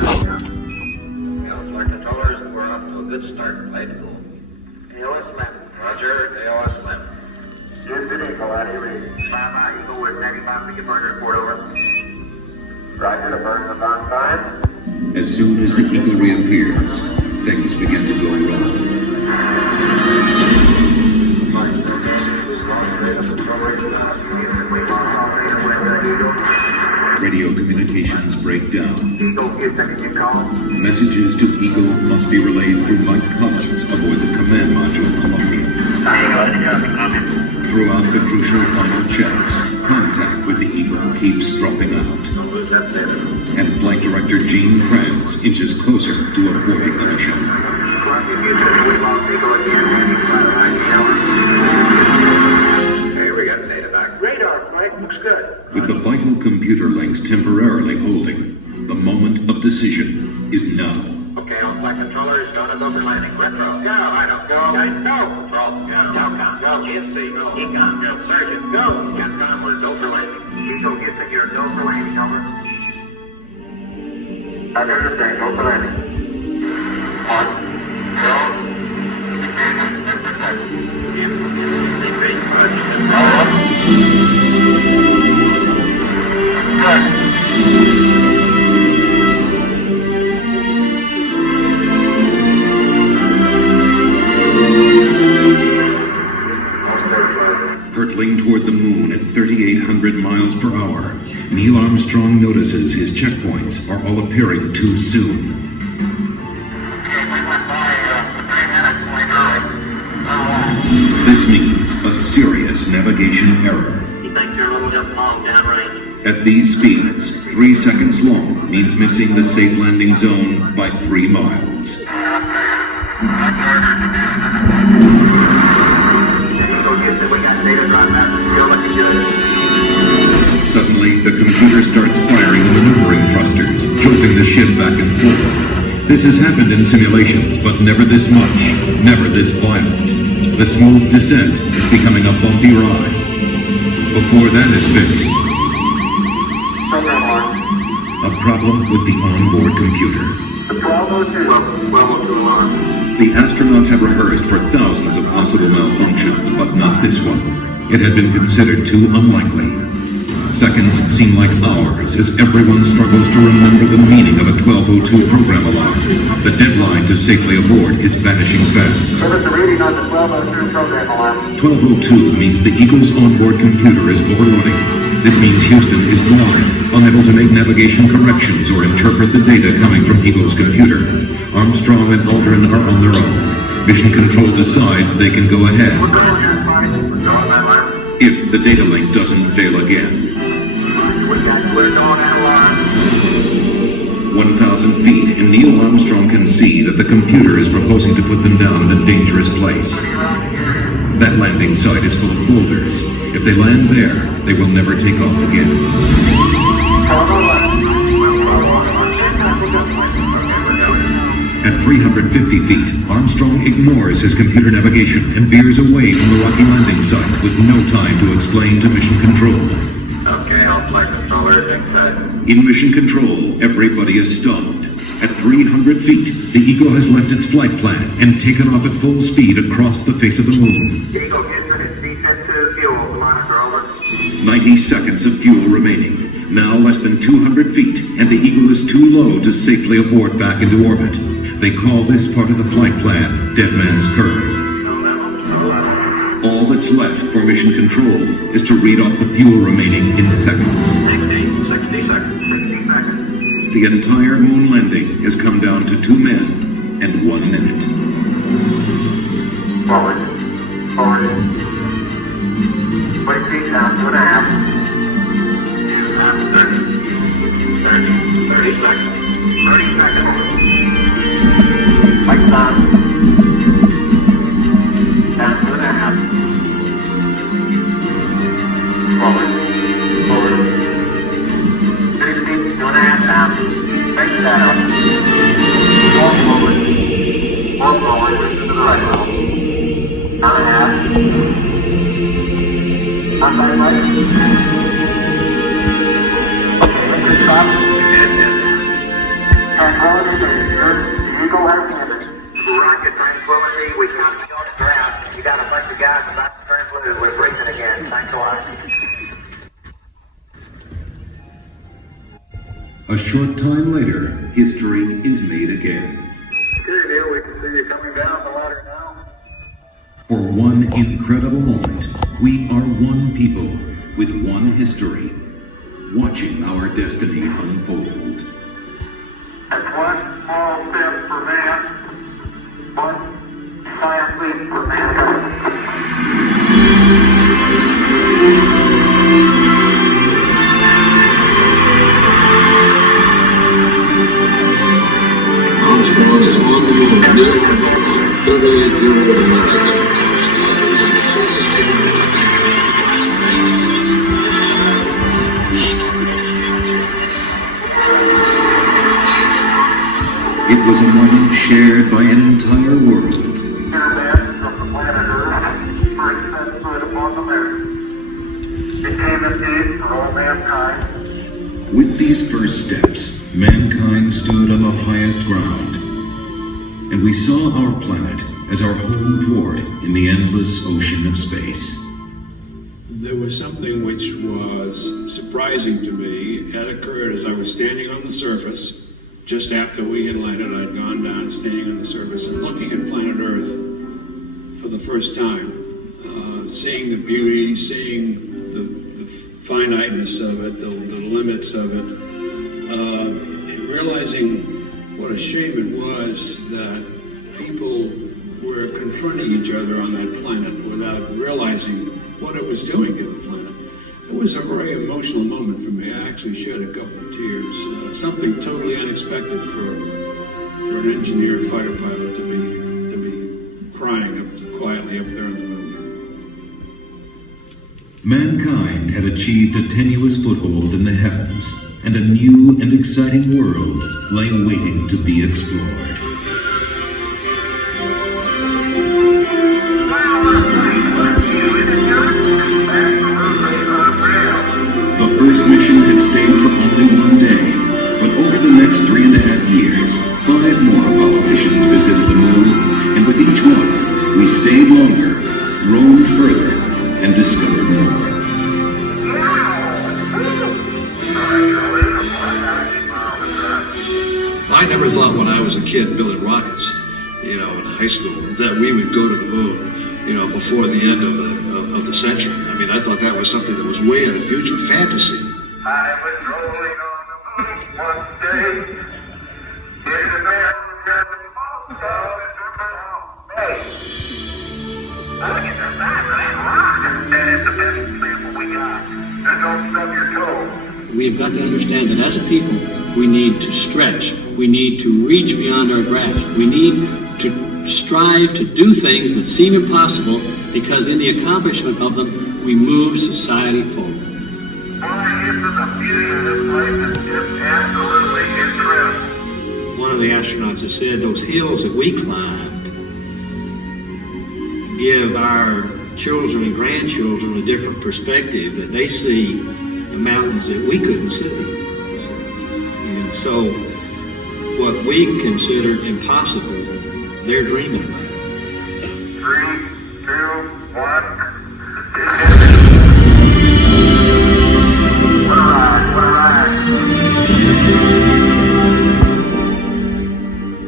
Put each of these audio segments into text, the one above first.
Flight controllers, we're off to a good start. Flight. AOS left. Roger, AOS left. Good vehicle, out of ready. Bye-bye, Eagle with 95 for your burn report, over. Roger, the burn is on time. As soon as the Eagle reappears, things begin to go wrong. Radio communications break down. Messages to Eagle must be relayed through Mike Collins aboard the command module Columbia. Throughout the crucial final checks, contact with the Eagle keeps dropping out. And Flight Director Gene Kranz inches closer to aborting the mission. Hey, we got data back. Radar, Mike, looks good. With the vital computer links temporarily holding, the moment of decision is now. Okay, all flight controllers, go to those landing. Retro, go. I don't go. Guys, go. Control, go. Telcom, go. ESP, go. Econ, go. Sergeant, go. Getcom, we're go for landing. Eagle, get secure. Go for landing, over. I understand. Go for landing. One, go. Hurtling toward the moon at 3,800 miles per hour, Neil Armstrong notices his checkpoints are all appearing too soon. This means a serious navigation error. You think you're a little bit long downrange? At these speeds, 3 seconds long means missing the safe landing zone by 3 miles. Suddenly, the computer starts firing the maneuvering thrusters, jolting the ship back and forth. This has happened in simulations, but never this much, never this violent. The smooth descent is becoming a bumpy ride. Before that is fixed, a problem with the onboard computer. The astronauts have rehearsed for thousands of possible malfunctions, but not this one. It had been considered too unlikely. Seconds seem like hours as everyone struggles to remember the meaning of a 1202 program alarm. The deadline to safely aboard is vanishing fast. Service the reading on the 1202 program alarm. 1202 means the Eagle's onboard computer is overloading. This means Houston is blind, unable to make navigation corrections or interpret the data coming from Eagle's computer. Armstrong and Aldrin are on their own. Mission Control decides they can go ahead if the data link doesn't fail again. 1,000 feet, and Neil Armstrong can see that the computer is proposing to put them down in a dangerous place. That landing site is full of boulders. If they land there, they will never take off again. At 350 feet, Armstrong ignores his computer navigation and veers away from the rocky landing site with no time to explain to Mission Control. Okay, all flight controllers, In Mission Control, everybody is stunned. At 300 feet, the Eagle has left its flight plan and taken off at full speed across the face of the moon. Eagle gets in its descent to fuel, monitor over. 90 seconds of fuel remaining. Now less than 200 feet, and the Eagle is too low to safely abort back into orbit. They call this part of the flight plan Dead Man's Curve. All that's left for Mission Control is to read off the fuel remaining in seconds. 60 seconds. The entire moon landing has come down to 2 men and 1 minute. Forward. 20 feet down, 2.5. 30 seconds. 30 seconds. Lights on. Down 2.5. Forward. 30 feet, 2.5 down. Right down. Walk forward. To the right now. Down 1.5. On by right. Okay, let's stop. Tranquility Base, sir. The Eagle has landed. Rocket Tranquility, we got you on the ground. You got a bunch of guys about to turn blue. We're breathing again. Thanks a lot. A short time later, history is made again. Okay, Neil, we can see you coming down the ladder now. For one incredible moment, we are one people with one history, watching our destiny unfold. That's one small step for man, one giant leap for mankind. Armstrong is on the moon, 38-year-old American. It was a moment shared by an entire world. Caravans from the planet Earth first set foot upon the moon. It came indeed for all mankind. With these first steps, mankind stood on the highest ground, and we saw our planet as our home port in the endless ocean of space. There was something which was surprising to me. It occurred as I was standing on the surface. Just after we had landed, I'd gone down, standing on the surface and looking at planet Earth for the first time. Seeing the beauty, seeing the finiteness of it, the limits of it, and realizing what a shame it was that people were confronting each other on that planet without realizing what it was doing to the planet. It was a very emotional moment for me. I actually shed a couple of tears. Something totally unexpected for an engineer, fighter pilot to be crying quietly up there on the moon. Mankind had achieved a tenuous foothold in the heavens, and a new and exciting world lay waiting to be explored. The first mission had stayed for only one day, but over the next 3.5 years, 5 more Apollo missions visited the moon, and with each one, we stayed longer, roamed further, and discovered more. I never thought when I was a kid building rockets, in high school, that we would go to the moon, before the end of the century. I mean, I thought that was something that was way in the future, fantasy. I was rolling on the moon one day. There's a man who got the phone call and took me home. Hey, look at the size of that rock. That is the best example we got. Now don't stub your toe. We have got to understand that as a people, we need to stretch. We need to reach beyond our grasp. We need to strive to do things that seem impossible, because in the accomplishment of them, we move society forward. Boy, isn't the beauty of this place is just absolutely incredible. One of the astronauts has said those hills that we climbed give our children and grandchildren a different perspective, that they see the mountains that we couldn't see. And so what we considered impossible, they're dreaming about. 3, 2, 1. What a ride, what a ride.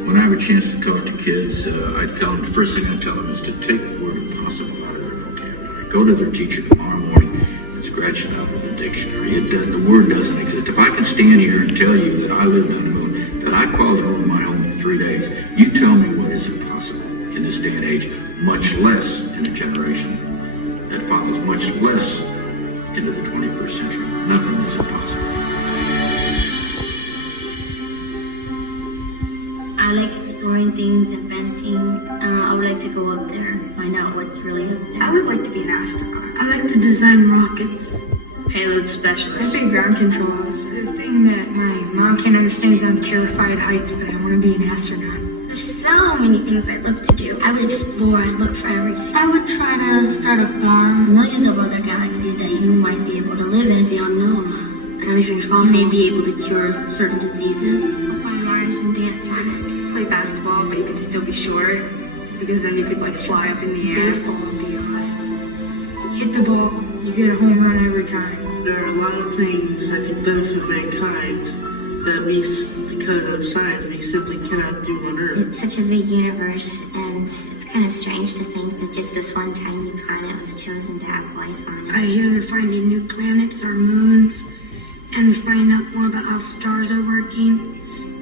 When I have a chance to talk to kids, I tell them, the first thing I tell them is to take the word impossible out of their vocabulary. Go to their teacher tomorrow morning and scratch it out of the dictionary. The word doesn't exist. If I can stand here and tell you that I lived on the moon, that I called the moon my home for 3 days, you tell me what is impossible in this day and age, much less in a generation that follows, much less into the 21st century. Nothing is impossible. I like exploring things, inventing. I would like to go up there and find out what's really up there. I would like to be an astronaut. I like to design rockets. Payload specialist. I'd be ground controls. The thing that my mom can't understand is I'm terrified of heights, but I want to be an astronaut. There's so many things I'd love to do. I would explore, I'd look for everything. I would try to start a farm, millions of other galaxies that you might be able to live in. It's the unknown. Anything's possible. You may be able to cure certain diseases. Up on Mars, arms and dance on it. Play basketball, but you could still be short, because then you could like fly up in the air. Baseball would be awesome. Hit the ball, you get a home run every time. There are a lot of things that could benefit mankind that we, because of science, we simply cannot do on Earth. It's such a big universe, and it's kind of strange to think that just this one tiny planet was chosen to have life on it. I hear they're finding new planets or moons, and they're finding out more about how stars are working,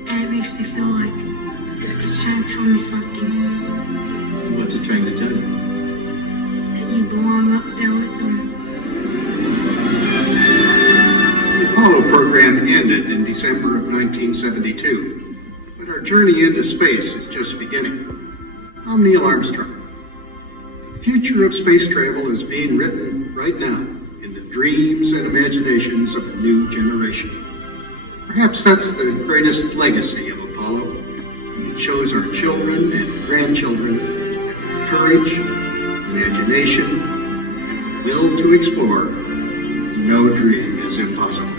and it makes me feel like it's trying to tell me something, What's it trying to tell you? that you belong up there with them. The Apollo program ended in December of 1972, but our journey into space is just beginning. I'm Neil Armstrong. The future of space travel is being written right now in the dreams and imaginations of a new generation. Perhaps that's the greatest legacy of Apollo. It shows our children and grandchildren that with courage, imagination, and the will to explore, no dream is impossible.